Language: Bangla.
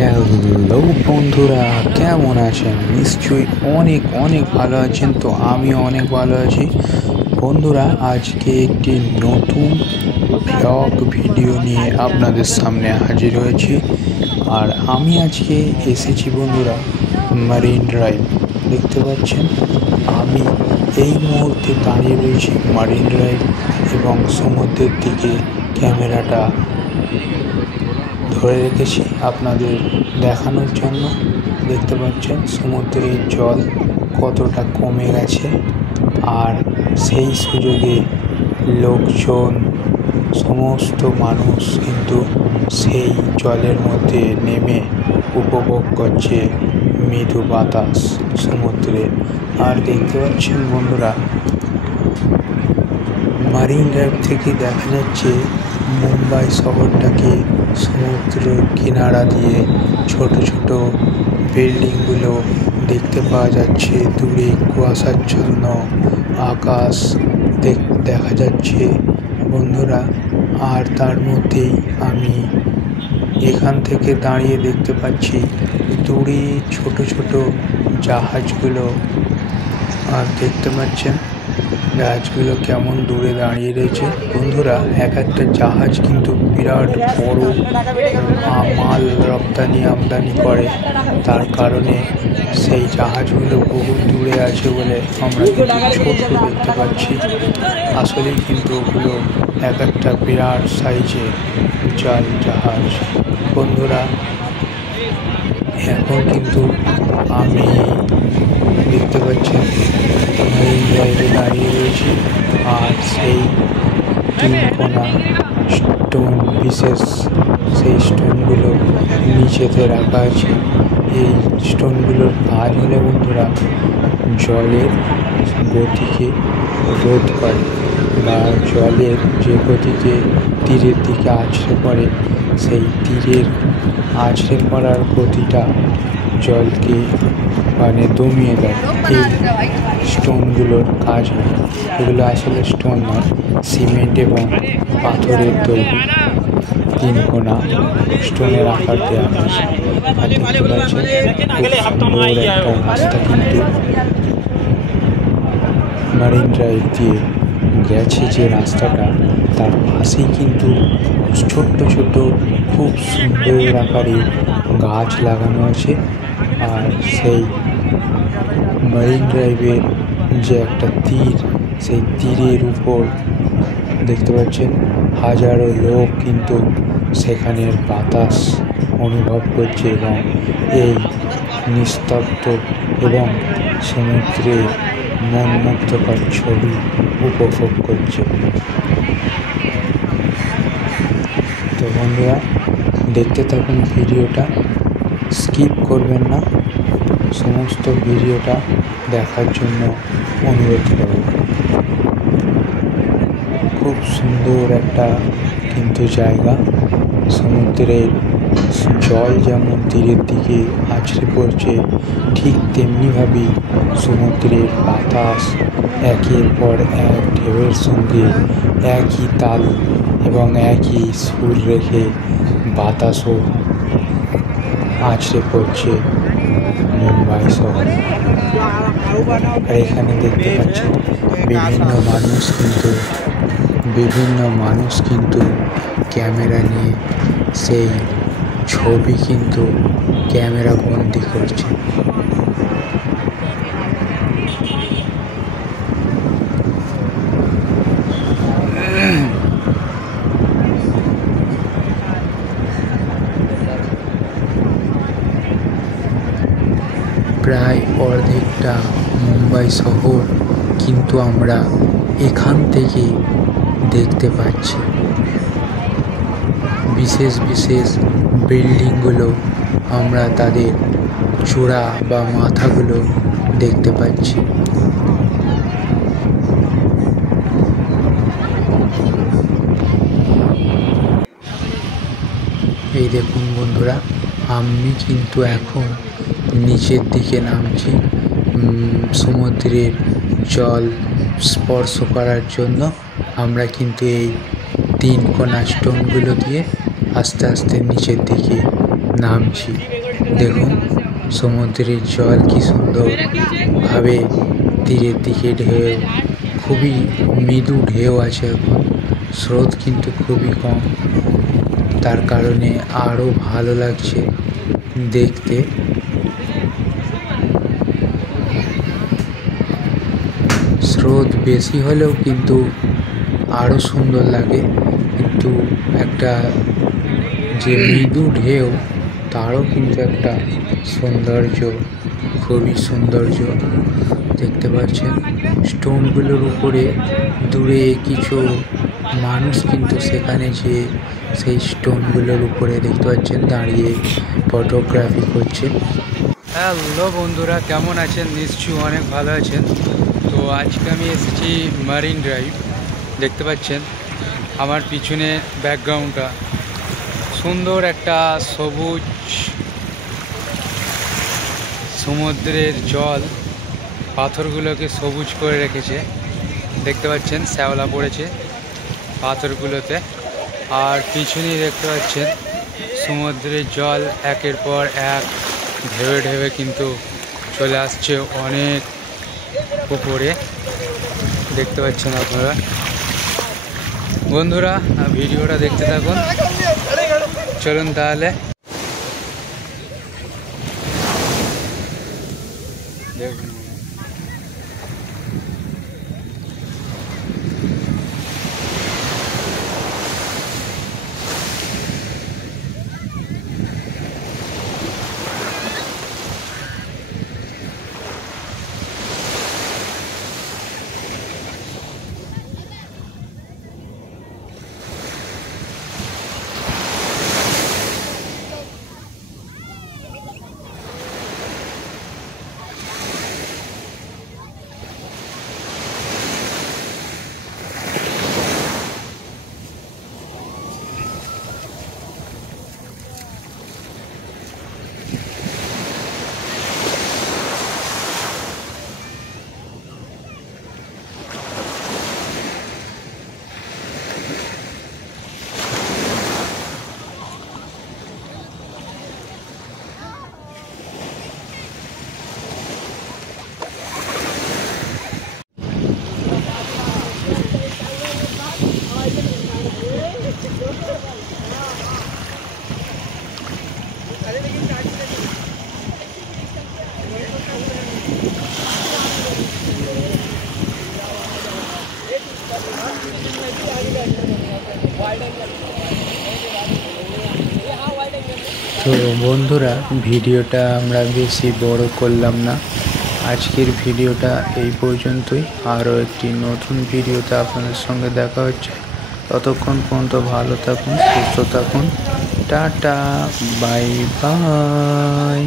হ্যালো বন্ধুরা, কেমন আছেন? নিশ্চয়ই অনেক অনেক ভালো আছেন। তো আমিও অনেক ভালো আছি বন্ধুরা। আজকে একটি নতুন ব্লগ ভিডিও নিয়ে আপনাদের সামনে হাজির হয়েছি। আর আমি আজকে এসেছি বন্ধুরা মারিন ড্রাইভ। দেখতে পাচ্ছেন আমি এই মুহূর্তে দাঁড়িয়ে রয়েছি মারিন ড্রাইভ এবং সমুদ্রের দিকে ক্যামেরাটা ধরে রেখেছি আপনাদের দেখানোর জন্য। দেখতে পাচ্ছেন সমুদ্রের জল কতটা কমে গেছে, আর সেই সুযোগে লোকজন সমস্ত মানুষ কিন্তু সেই জলের মধ্যে নেমে উপভোগ করছে মৃদু বাতাস সমুদ্রের। আর দেখতে পাচ্ছেন বন্ধুরা, মারিন ড্রাইভ থেকে দেখা যাচ্ছে মুম্বাই শহরটাকে। সমুদ্র কিনারা দিয়ে ছোট ছোট বিল্ডিংগুলো দেখতে পাওয়া যাচ্ছে। দূরে কুয়াশাচ্ছন্ন আকাশ দেখা যাচ্ছে বন্ধুরা। আর তার মধ্যেই আমি এখান থেকে দাঁড়িয়ে দেখতে পাচ্ছি দূরে ছোট ছোট জাহাজগুলো। আর দেখতে পাচ্ছেন জাহাজগুলো কেমন দূরে দাঁড়িয়ে রয়েছে বন্ধুরা। এক একটা জাহাজ কিন্তু বিরাট বড় মাল রপ্তানি আমদানি করে, তার কারণে সেই জাহাজগুলো বহু দূরে আছে বলে আমরা কিন্তু ছোট দেখতে পাচ্ছি। আসলে কিন্তু ওগুলো এক একটা বিরাট সাইজের জাহাজ বন্ধুরা। এখন কিন্তু আমি দেখতে পাচ্ছেন মারিন ড্রাইভে দাঁড়িয়ে রয়েছি। আর সেই তিনকোনা স্টোন বিশেষ সেই স্টোনগুলো নিচেতে রাখা আছে। এই স্টোনগুলোর কাজ হলে বন্ধুরা জলের গতিকে রোধ করে, বা জলের যে গতিতে তীরের দিকে আছড়ে পড়ে, সেই তীরের আছড়ে পড়ার গতিটা জলকে দমিয়ে দেয়। এই স্টোনগুলোর কাজ হয়। এগুলো আসলে স্টোন নয়, সিমেন্ট এবং পাথরের তৈরি তিনকোনা স্টোনের আকার দেওয়া হয়েছে। আর দেখতে পাচ্ছেন খুব সুন্দর একটা রাস্তা কিন্তু মারিন ড্রাইভ দিয়ে গেছে। যে রাস্তাটা তার পাশেই কিন্তু ছোট্ট ছোট খুব সুন্দর আকারে গাছ লাগানো আছে। আর সেই মারিন ড্রাইভের যে একটা তীর, সেই তীরের উপর দেখতে পাচ্ছেন হাজারো লোক কিন্তু সেখানের বাতাস অনুভব করছে এবং এই নিস্তব্ধ এবং সমুদ্রের মনমুগ্ধকর ছবি উপভোগ করছে। তো বন্ধুরা, দেখতে থাকুন ভিডিওটা, স্কিপ করবেন না। সমস্ত ভিডিওটা দেখার জন্য অনুরোধ করব। খুব সুন্দর একটা কিন্তু জায়গা। সমুদ্রের জল যেমন তীরের দিকে আছড়ে পড়ছে, ঠিক তেমনিভাবেই সমুদ্রের বাতাস একের পর এক ঢেউয়ের সঙ্গে একই তাল এবং একই সুর রেখে বাতাসও আছড়ে পড়ছে মুম্বাই শহরে। আর এখানে দেখতে পাচ্ছেন বিভিন্ন মানুষ কিন্তু ক্যামেরা নিয়ে সেই ছবি কিন্তু ক্যামেরা বন্দি করছে। প্রায় অর্ধেকটা মুম্বাই শহর কিন্তু আমরা এখান থেকে দেখতে পাচ্ছি। বিশেষ বিশেষ বিল্ডিংগুলো আমরা তাদের চূড়া বা মাথাগুলো দেখতে পাচ্ছি। এই দেখুন বন্ধুরা, আমি কিন্তু এখন নিচের দিকে নামছি সমুদ্রের জল স্পর্শ করার জন্য। আমরা কিন্তু এই তিনকোনা স্টোনগুলো দিয়ে আস্তে আস্তে নিচের দিকে নামছি। দেখুন সমুদ্রের জল কি সুন্দরভাবে তীরের দিকে ঢেউ, খুবই মৃদু ঢেউ আছে এখন, স্রোত কিন্তু খুবই কম, তার কারণে আরও ভালো লাগছে দেখতে। স্রোত বেশি হলেও কিন্তু আরও সুন্দর লাগে, কিন্তু একটা যে মৃদু ঢেউ তারও কিন্তু একটা সৌন্দর্য, খুবই সৌন্দর্য। দেখতে পাচ্ছেন স্টোনগুলোর উপরে দূরে কিছু মানুষ কিন্তু সেখানে যে সেই স্টোনগুলোর উপরে দেখতে পাচ্ছেন দাঁড়িয়ে ফটোগ্রাফি করছে। হ্যালো বন্ধুরা, কেমন আছেন? নিশ্চয়ই অনেক ভালো আছেন। তো আজকে আমি এসেছি মারিন ড্রাইভ। দেখতে পাচ্ছেন আমার পিছনে ব্যাকগ্রাউন্ডটা সুন্দর, একটা সবুজ সমুদ্রের জল পাথরগুলোকে সবুজ করে রেখেছে। দেখতে পাচ্ছেন শ্যাওলা পড়েছে পাথরগুলোতে, আর পিছনেই দেখতে পাচ্ছেন সমুদ্রের জল একের পর এক ঢেউে ঢেউে কিন্তু চলে আসছে অনেক উপরে। দেখতে পাচ্ছেন আপনারা। বন্ধুরা ভিডিওটা দেখতে থাকুন, চলুন তাহলে দেখুন। তো বন্ধুরা ভিডিওটা আমরা বেশি বড় করলাম না, আজকের ভিডিওটা এই পর্যন্তই। আরও একটি নতুন ভিডিওতে আপনাদের সঙ্গে দেখা হচ্ছে। ততক্ষণ পর্যন্ত ভালো থাকুন, সুস্থ থাকুন, টাটা, বাই বাই।